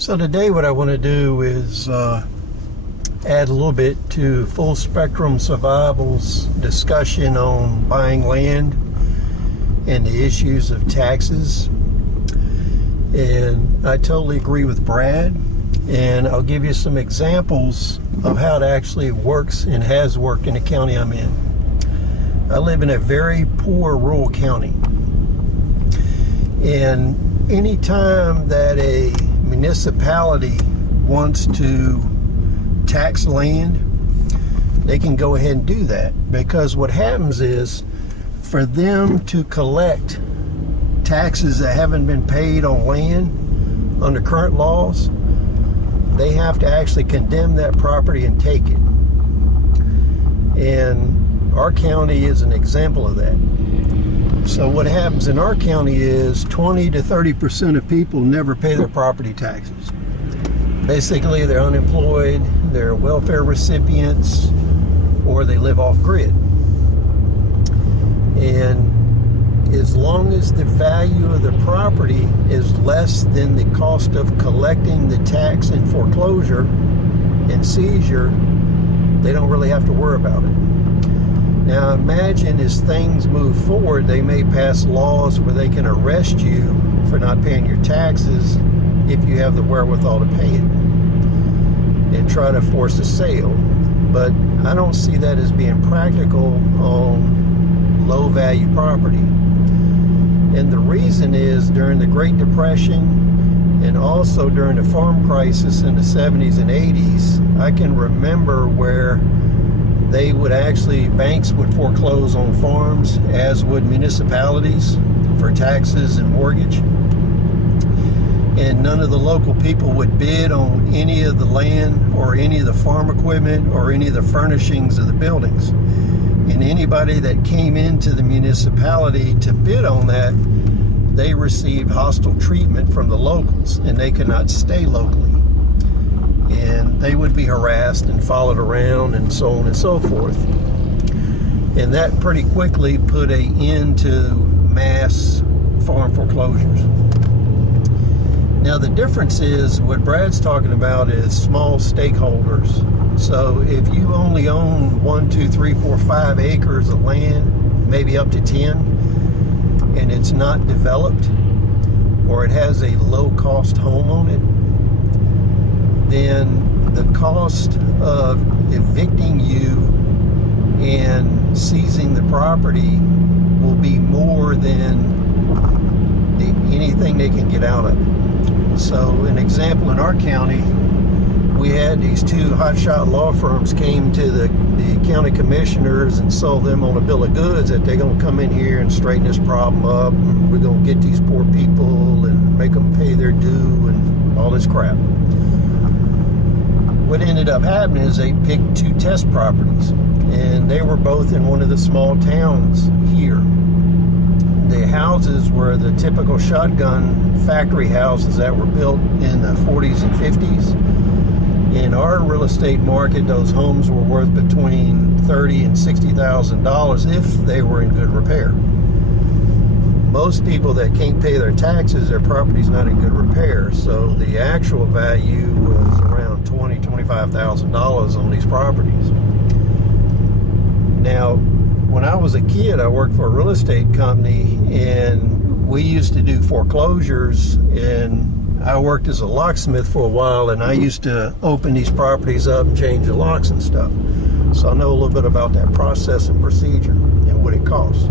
So today what I want to do is add a little bit to Full Spectrum Survival's discussion on buying land and the issues of taxes. And I totally agree with Brad, and I'll give you some examples of how it actually works and has worked in the county I'm in. I live in a very poor rural county, and anytime that a municipality wants to tax land, they can go ahead and do that, because what happens is, for them to collect taxes that haven't been paid on land under current laws, they have to actually condemn that property and take it. And our county is an example of that. So what happens in our county is 20 to 30% of people never pay their property taxes. Basically, they're unemployed, they're welfare recipients, or they live off grid. And as long as the value of the property is less than the cost of collecting the tax and foreclosure and seizure, they don't really have to worry about it. Now imagine, as things move forward, they may pass laws where they can arrest you for not paying your taxes if you have the wherewithal to pay it, and try to force a sale. But I don't see that as being practical on low value property. And the reason is, during the Great Depression and also during the farm crisis in the 70s and 80s, I can remember where they would actually, banks would foreclose on farms, as would municipalities, for taxes and mortgage. And none of the local people would bid on any of the land or any of the farm equipment or any of the furnishings of the buildings. And anybody that came into the municipality to bid on that, they received hostile treatment from the locals, and they could not stay locally. And they would be harassed and followed around and so on and so forth. And that pretty quickly put an end to mass farm foreclosures. Now the difference is, what Brad's talking about is small stakeholders. So if you only own 1, 2, 3, 4, 5 acres of land, maybe up to 10, and it's not developed, or it has a low cost home on it, then the cost of evicting you and seizing the property will be more than anything they can get out of it. So an example, in our county, we had these two hotshot law firms came to the county commissioners and sold them on a bill of goods that they're going to come in here and straighten this problem up, and we're going to get these poor people and make them pay their due and all this crap. What ended up happening is they picked 2 test properties, and they were both in one of the small towns here. The houses were the typical shotgun factory houses that were built in the 40s and 50s. In our real estate market, those homes were worth between $30,000 and $60,000 if they were in good repair. Most people that can't pay their taxes, their property's not in good repair, so the actual value was around $20,000, $25,000 on these properties. Now, when I was a kid, I worked for a real estate company, and we used to do foreclosures, and I worked as a locksmith for a while, and I used to open these properties up and change the locks and stuff. So I know a little bit about that process and procedure and what it costs.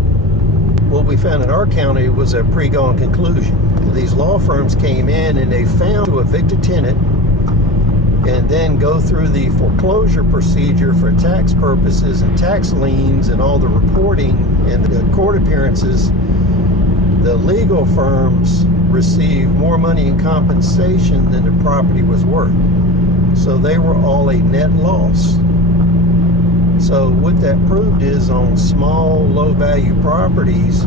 What we found in our county was a pre-gone conclusion. These law firms came in and they found to evict a tenant and then go through the foreclosure procedure for tax purposes and tax liens and all the reporting and the court appearances. The legal firms received more money in compensation than the property was worth. So they were all a net loss. So what that proved is, on small, low-value properties,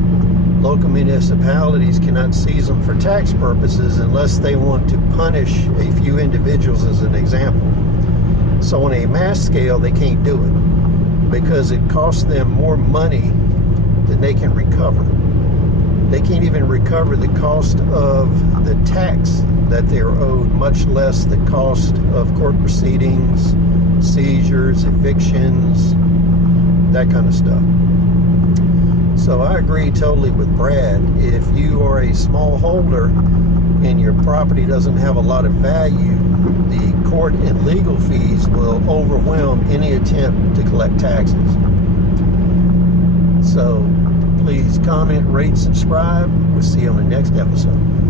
local municipalities cannot seize them for tax purposes unless they want to punish a few individuals, as an example. So on a mass scale, they can't do it because it costs them more money than they can recover. They can't even recover the cost of the tax that they're owed, much less the cost of court proceedings, seizures, evictions, that kind of stuff. So I agree totally with Brad. If you are a small holder and your property doesn't have a lot of value, the court and legal fees will overwhelm any attempt to collect taxes. So please comment, rate, subscribe. We'll see you on the next episode.